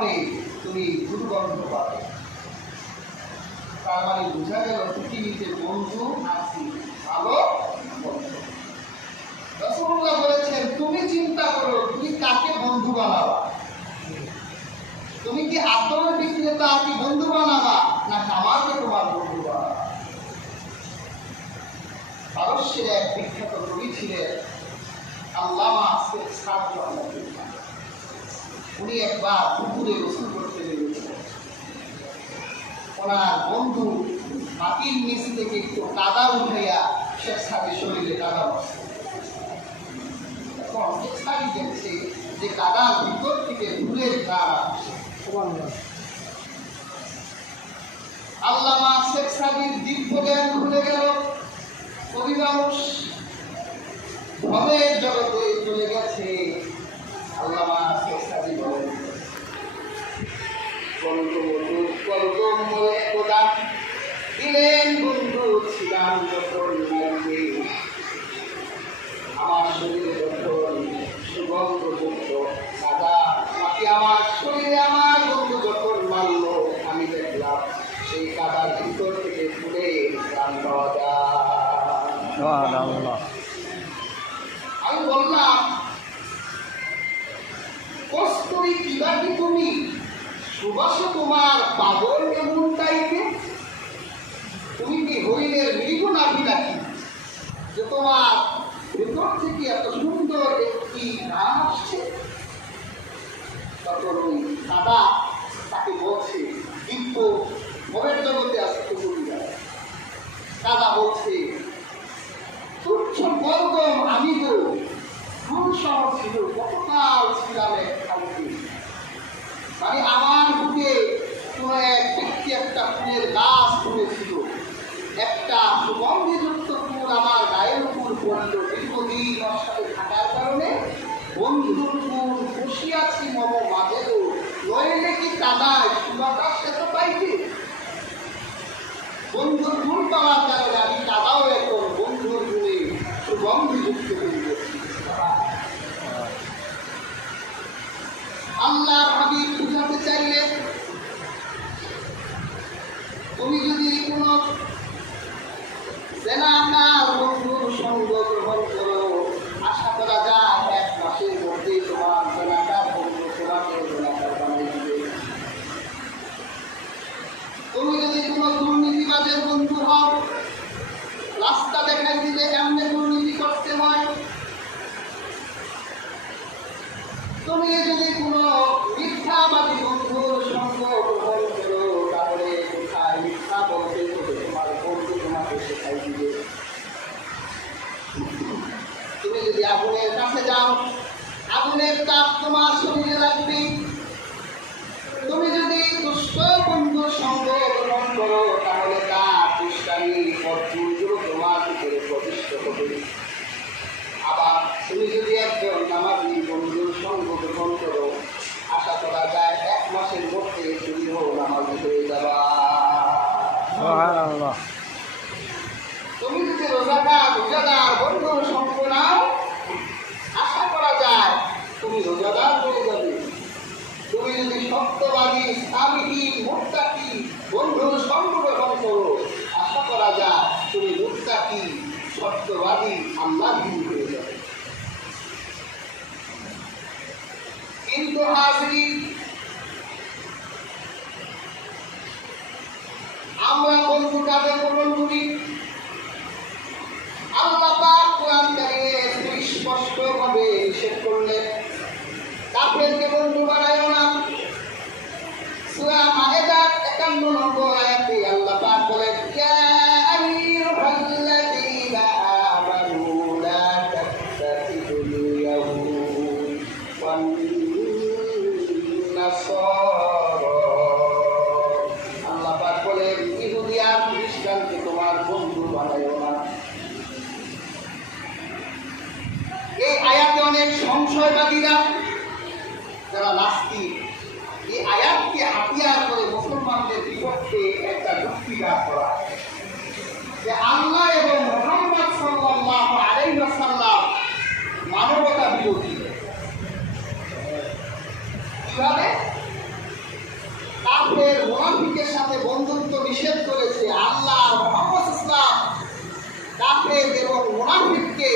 কারণে তুমি দুর্গন্ধ পাবে। তার মানে বোঝা গেল পৃথিবীতে বন্ধু আছে, ভালো বন্ধু। রাসূলুল্লাহ বলেছেন, তুমি চিন্তা করো তুমি কাকে বন্ধু বানাবা। তুমি কি আতরের বিক্রেতা কি বন্ধু বানাবা, না কামারকে তোমার বন্ধু বানাবা। পারস্যের এক বিখ্যাত কবি ছিলেন আল্লামা শেখ সাদ রহমাতুল্লাহ। উনি একবার পুকুরে গোসল করতে বেরিয়েছিলেন। ওনার বন্ধু মাটির নিচ থেকে একটু কাদা উঠাইয়া শেখ সাদের শরীরে কাদা বসে। এখন শেখ সাদি দেখছে যে কাদার ভিতর থেকে ফুলের গান আসছে। আল্লামা শেখ সাদির দিব্য জ্ঞান ভুলে গেল। কবি মানুষ ভবের জগতে চলে গেছে। আল্লামা শেখ সাদি বলেন, বন্ধু কলম একদা দিলেন বন্ধু ছিলাম যখন নাইতে, আমার শরীরে যখন সুগন্ধযুক্ত কাদা মাটি আমার শরীরে আমার বন্ধু যখন মারল, আমি দেখলাম সেই কাদার ভিতর থেকে ফুলে প্রাণ পাওয়া যায়। আমি বললাম, কস্তুরী কিবাটি তুমি, সুবাস তোমার পাগল কেমন টাইপে, তুমি কি হরিণের মৃগ নাভি নাকি যে তোমার ভেতর থেকে এত সুন্দর একটি গান আসছে। তখন ওই দাদা তাকে বলছে, দিব্য ভবের জগতে আসতে বলি দাদা বলছে, তুচ্ছ বলগম আমি তো শহর ছিল কতকাল ছিলাম এক খালকে, মানে আমার বুকে কোনো এক ব্যক্তি একটা ফুলের গাছ ফুলেছিল, একটা সুগন্ধিযুক্ত ফুল আমার গায়ের উপর পড়ল। দীর্ঘদিন ওর সাথে থাকার কারণে বন্ধুর ফুল বসিয়াছি মম মাঝে, তো নইলে কি কাদায় সুবাতাস এত পাইবে। বন্ধুর ফুল পাওয়ার কারণে আমি কাদাও এখন বন্ধুর ফুলে সুগন্ধিযুক্ত করিতেছি। আল্লাহ হাবিব বুঝাতে চাইলেন, তুমি যদি কোন জেনাকার বন্ধুর সঙ্গ গ্রহণ করো, আশা করা যায় 1 মাসের মধ্যে তোমার জেনাকার বন্ধু তোমাকে জেনাকার বানিয়ে দিবে। তুমি যদি কোন দুর্নীতিবাজের বন্ধু হও, রাস্তা দেখাই দিলে কেমনে দুর্নীতি করতে হয়। তুমি যদি কোনো মিথ্যাবাদী বন্ধুর সঙ্গ গ্রহণ করো, তাহলে কোথায় মিথ্যা বলতে হবে তোমার বন্ধু তোমাকে শেখাই দিবে। তুমি যদি আগুনের কাছে যাও, আগুনের তাপ তোমার শরীরে লাগবে। তুমি যদি দুষ্ট বন্ধুর সঙ্গ গ্রহণ করো, তাহলে তার দুষ্টামি অর্জুনগুলো তোমার ভিতরে প্রবিষ্ট হবে। আবার তুমি যদি একজন নামাজি বন্ধুর সঙ্গ গ্রহণ করো, আশা করা যায় 1 মাসের মধ্যে তুমিও নামাজি হয়ে যাবা। তুমি যদি রোজাদার বন্ধুর সঙ্গ নাও, আশা করা যায় তুমি রোজাদার হয়ে যাবে। তুমি যদি সত্যবাদী ইসলামহীন মুত্তাকি বন্ধুর সঙ্গ গ্রহণ করো, আশা করা যায় তুমি মুত্তাকি সত্যবাদী আল্লাহী হয়ে যাবে। কিন্তু হাজরিন, আমরা বন্ধু কাদের গ্রহণ করি? আল্লাহ পাক কোরআন কারীমে স্পষ্টভাবে নিষেধ করলেন, কাফেরকে বন্ধু বানায়ো না। সূরা মায়েদার 51 নম্বর আয়াতে আল্লাহ পাক বলেন, ইয়া আইয়ুহাল্লাযীনা আমানু লা তাত্তাখিযুল ইয়াহুদ ওয়ান নাসারা। আল্লাহ পাক বলেন, ইহুদি আর খ্রিস্টানকে তোমার বন্ধু বানায়ো না। এই আয়াতে অনেক সংশয়বাদীরা যারা নাস্তিক, এই আয়াতকে হাতিয়ার করে মুসলমানদের বিপক্ষে একটা যুক্তি দাঁড় করা যে আল্লাহ এবং মুহাম্মদ সাল্লাল্লাহু আলাইহি ওয়াসাল্লাম মানবতা বিরোধী। কিভাবে? কাফের মুনাফিকের সাথে বন্ধুত্ব নিষেধ করেছে। আল্লাহ মুহাম্মদ ইসলাম কাফের এবং মুনাফিককে